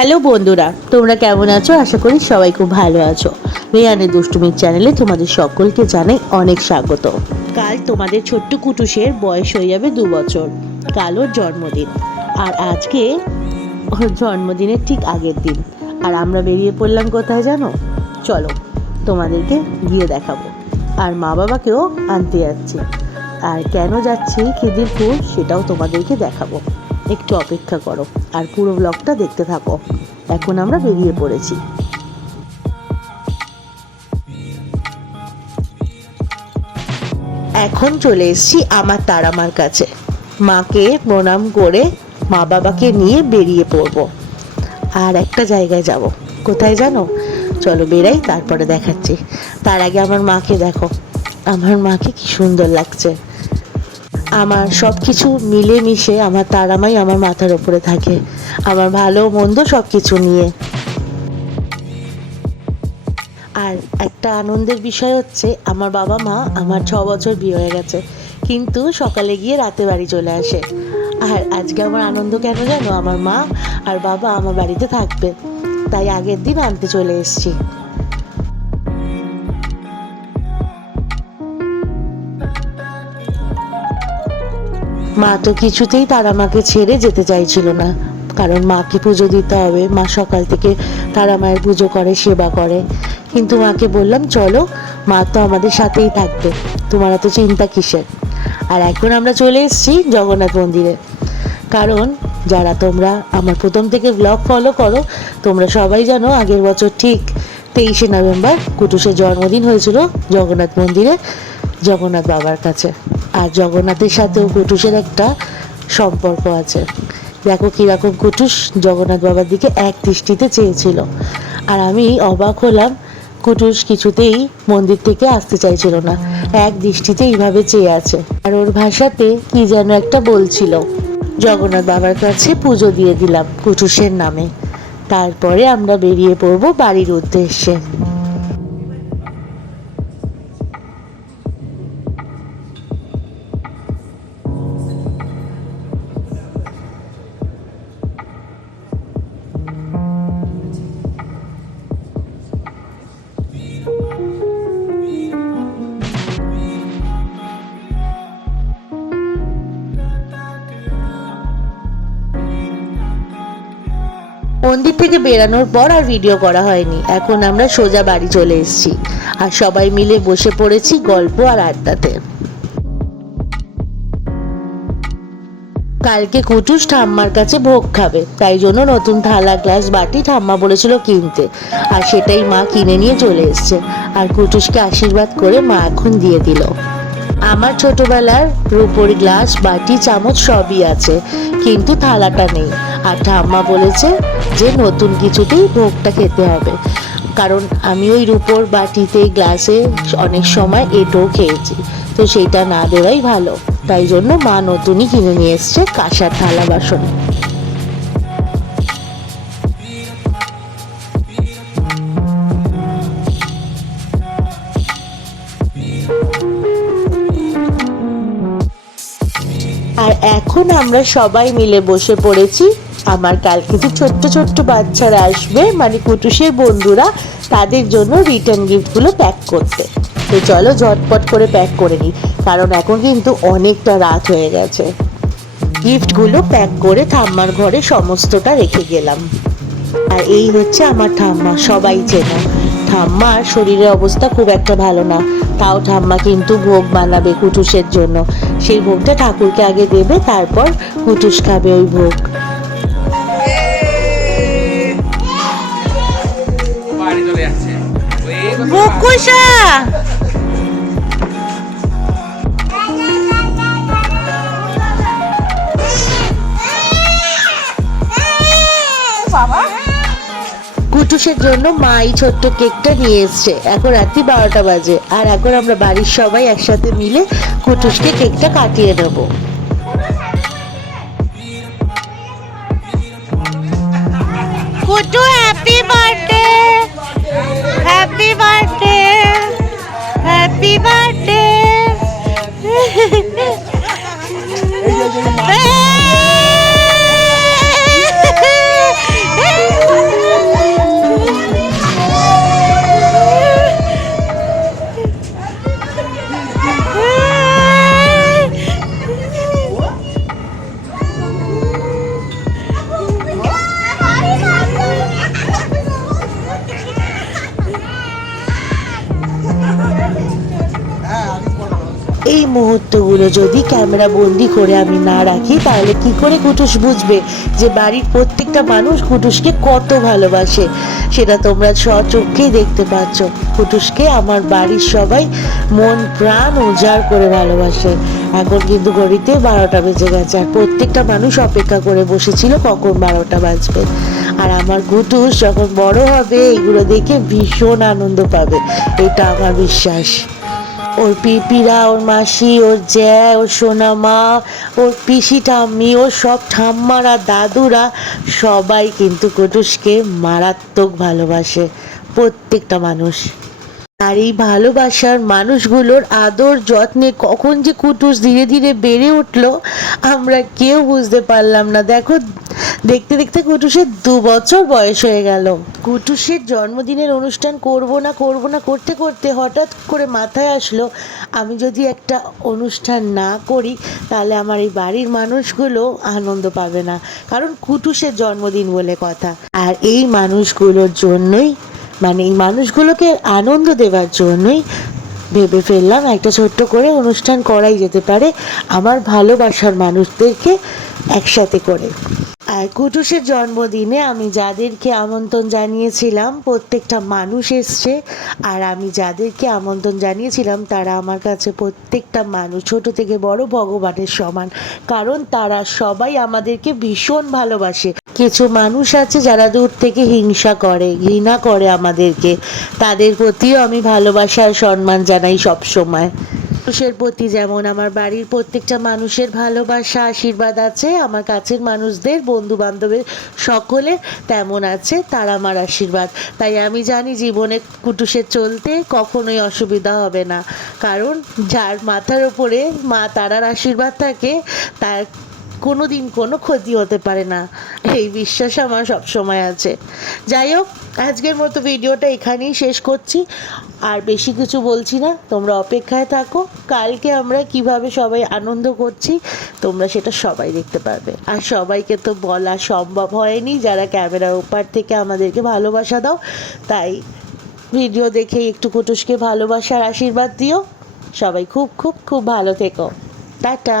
Hello বন্ধুরা, তোমরা কেমন আছো? আশা করি সবাই খুব ভালো আছো। রেয়ানের দুষ্টুমির চ্যানেলে তোমাদের সকলকে জানাই অনেক স্বাগত। কাল তোমাদের ছোট্ট কুটুসের বয়স হয়ে যাবে 2 বছর। কাল ওর জন্মদিন, আর আজকে ওর জন্মদিনের ঠিক আগের দিন। আর আমরা বেরিয়ে পড়লাম কোথায় জানো? চলো তোমাদেরকে গিয়ে দেখাবো। আর মা বাবাকেও আনতে যাচ্ছি। আর কেন যাচ্ছি খিদিরপুর সেটাও তোমাদেরকে দেখাবো। একটু অপেক্ষা করো আর পুরো ব্লগটা দেখতে থাকো। এখন আমরা বেরিয়ে পড়েছি। এখন চলে এসেছি আমার তারামার কাছে। মাকে প্রণাম করে মা বাবাকে নিয়ে বেরিয়ে পড়বো। আর একটা জায়গায় যাব। কোথায় জানো? চলো বেরাই, তারপরে দেখাচ্ছি। তার আগে আমার মাকে দেখো। আমার মাকে কি সুন্দর লাগছে। আমার সব কিছু মিলেমিশে আমার তারামাই আমার মাথার ওপরে থাকে, আমার ভালো মন্দ সব কিছু নিয়ে। আর একটা আনন্দের বিষয় হচ্ছে আমার বাবা মা আমার 6 বছর বিয়ে হয়ে গেছে, কিন্তু সকালে গিয়ে রাতে বাড়ি চলে আসে। আর আজকে আমার আনন্দ কেন জানো? আমার মা আর বাবা আমার বাড়িতে থাকবে, তাই আগের দিন আনতে চলে এসেছি। মা তো কিছুতেই তারামাকে ছেড়ে যেতে চাইছিল না, কারণ মাকে পুজো দিতে হবে। মা সকাল থেকে তারা মায়ের পুজো করে, সেবা করে। কিন্তু মাকে বললাম চলো, মা তো আমাদের সাথেই থাকবে, তোমার এত চিন্তা কিসের। আর এখন আমরা চলে এসেছি জগন্নাথ মন্দিরে। কারণ যারা তোমরা আমার প্রথম থেকে ব্লগ ফলো করো, তোমরা সবাই জানো আগের বছর ঠিক 23শে নভেম্বর কুটুসের জন্মদিন হয়েছিল জগন্নাথ মন্দিরে, জগন্নাথ বাবার কাছে। আর জগন্নাথের সাথেও কুটুসের একটা সম্পর্ক আছে। দেখো কিরকম কুটুস জগন্নাথ বাবার দিকে এক দৃষ্টিতে চেয়েছিল। আর আমি অবাক হলাম, কুটুস কিছুতেই মন্দির থেকে আসতে চাইছিল না, এক দৃষ্টিতে এইভাবে চেয়ে আছে। আর ওর ভাষাতে কি যেন একটা বলছিল। জগন্নাথ বাবার কাছে পুজো দিয়ে দিলাম কুটুসের নামে। তারপরে আমরা বেরিয়ে পড়বো বাড়ির উদ্দেশ্যে। মন্দির থেকে বেরানোর পর আর ভিডিও করা হয়নি। এখন আমরা সোজা বাড়ি চলে এসেছি আর সবাই মিলে বসে পড়েছি গল্প আর আড্ডাতে। কালকে কুটুস ঠাম্মার কাছে ভোগ খাবে, তাই জন্য নতুন থালা গ্লাস বাটি ঠাম্মা বলেছিল কিনতে, আর সেটাই মা কিনে নিয়ে চলে এসছে। আর কুটুসকে আশীর্বাদ করে মা এখন দিয়ে দিল। আমার ছোটবেলার রূপোর গ্লাস বাটি চামচ সবই আছে, কিন্তু থালাটা নেই। আর ঠাম্মা বলেছে যে নতুন কিছুতেই ভোগটা খেতে হবে, কারণ আমি ওই রূপোর বাটিতে গ্লাসে অনেক সময় এঁটো খেয়েছি, তো সেইটা না দেওয়াই ভালো। তাই জন্য মা নতুনই কিনে নিয়ে এসছে কাঁসার থালা বাসন। আর এখন আমরা সবাই মিলে বসে পড়েছি। আমার কালকে যে ছোট্ট ছোট্ট বাচ্চারা আসবে, মানে কুটুসের বন্ধুরা, তাদের জন্য রিটার্ন গিফটগুলো প্যাক করতে। তো চলো ঝটপট করে প্যাক করে নিই, কারণ এখন কিন্তু অনেকটা রাত হয়ে গেছে। গিফটগুলো প্যাক করে ঠাম্মার ঘরে সমস্তটা রেখে গেলাম। আর এই হচ্ছে আমার ঠাম্মা, সবাই চেনে। ঠাম্মার শরীরের অবস্থা খুব একটা ভালো না, তাও ঠাম্মা কিন্তু ভোগ বানাবে কুটুসের জন্য। সেই ভোগটা ঠাকুরকে আগে দেবে, তারপর কুটুস খাবে ওই ভোগ। বুকুসা কুটুসের জন্য মা এই ছোট্ট কেকটা নিয়ে এসছে। এখন রাত্রি 12টা বাজে, আর এখন আমরা বাড়ির সবাই একসাথে মিলে কুটুসকে কেকটা কাটিয়ে নেবো। Kutu happy birthday, happy birthday, happy birthday. মুহূর্তগুলো যদি ক্যামেরা বন্দি করে আমি না রাখি, তাহলে কি করে কুটুস বুঝবে যে বাড়ির প্রত্যেকটা মানুষ কুটুসকে কত ভালোবাসে। সেটা তোমরা স্বচক্ষেই দেখতে পাচ্ছ। কুটুসকে আমার বাড়ির সবাই মন প্রাণ উজাড় করে ভালোবাসে। এখন কিন্তু ঘড়িতে 12টা বেজে গেছে, আর প্রত্যেকটা মানুষ অপেক্ষা করে বসেছিল কখন 12টা বাজবে। আর আমার কুটুস যখন বড় হবে এগুলো দেখে ভীষণ আনন্দ পাবে, এটা আমার বিশ্বাস। ওর পিপিরা, ওর মাসি, ওর জ্যা, ওর সোনামা, ওর পিসি ঠাম্মি, ওর সব ঠাম্মারা, দাদুরা সবাই কিন্তু কুটুসকে মারাত্মক ভালোবাসে, প্রত্যেকটা মানুষ। আর এই ভালোবাসার মানুষগুলোর আদর যত্নে কখন যে কুটুস ধীরে ধীরে বেড়ে উঠলো আমরা কেউ বুঝতে পারলাম না। দেখো, দেখতে দেখতে কুটুসের 2 বছর বয়স হয়ে গেল। কুটুসের জন্মদিনের অনুষ্ঠান করব না করতে করতে হঠাৎ করে মাথায় আসলো, আমি যদি একটা অনুষ্ঠান না করি তাহলে আমার এই বাড়ির মানুষগুলো আনন্দ পাবে না, কারণ কুটুসের জন্মদিন বলে কথা। আর এই মানুষগুলোর জন্যই, মানে এই মানুষগুলোকে আনন্দ দেওয়ার জন্যই ভেবে ফেললাম একটা ছোট্ট করে অনুষ্ঠান করাই যেতে পারে আমার ভালোবাসার মানুষদেরকে একসাথে করে। আর কুটুসের জন্মদিনে আমি যাদেরকে আমন্ত্রণ জানিয়েছিলাম প্রত্যেকটা মানুষ এসছে, আর আমি যাদেরকে আমন্ত্রণ জানিয়েছিলাম তারা আমার কাছে প্রত্যেকটা মানুষ ছোট থেকে বড় ভগবানের সমান, কারণ তারা সবাই আমাদেরকে ভীষণ ভালোবাসে। কিছু মানুষ আছে যারা দূর থেকে হিংসা করে, ঘৃণা করে আমাদেরকে, তাদের প্রতিও আমি ভালোবাসা আর সম্মান জানাই সব সময়। মানুষের প্রতি যেমন আমার বাড়ির প্রত্যেকটা মানুষের ভালোবাসা আশীর্বাদ আছে, আমার কাছের মানুষদের, বন্ধু বান্ধবের সকলের তেমন আছে তারা আমার আশীর্বাদ। তাই আমি জানি জীবনে কুটুসের চলতে কখনোই অসুবিধা হবে না, কারণ যার মাথার ওপরে মা তারার আশীর্বাদ থাকে তার কোনো দিন কোনো ক্ষতি হতে পারে না, এই বিশ্বাস আমার সব সময় আছে। যাই হোক, আজকের মতো ভিডিওটা এখানেই শেষ করছি, আর বেশি কিছু বলছি না, তোমরা অপেক্ষায় থাকো। কালকে আমরা কিভাবে সবাই আনন্দ করছি তোমরা সেটা সবাই দেখতে পারবে। আর সবাইকে তো বলা সম্ভব হয়নি যারা ক্যামেরার ওপার থেকে আমাদেরকে ভালোবাসা দাও, তাই ভিডিও দেখেই একটু কুটুসকে ভালোবাসার আশীর্বাদ দিও। সবাই খুব খুব খুব ভালো থেকো। টাটা।